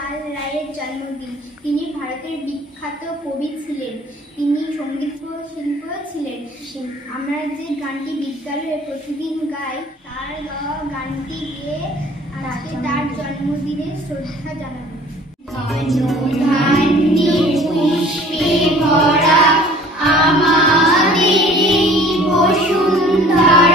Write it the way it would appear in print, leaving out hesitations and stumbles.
লাল রায়ের জন্মদিন। তিনি ভারতের বিখ্যাত কবি ছিলেন, তিনি সঙ্গীত শিল্পীও ছিলেন। আমরা যে গানটি বিদ্যালয়ে প্রতিদিন গাই, তার গাওয়া গানটি গেয়ে আজকে তার জন্মদিনে শ্রদ্ধা জানাবো। পুষ্পে ভরা আমাদের এই বসুন্ধরা।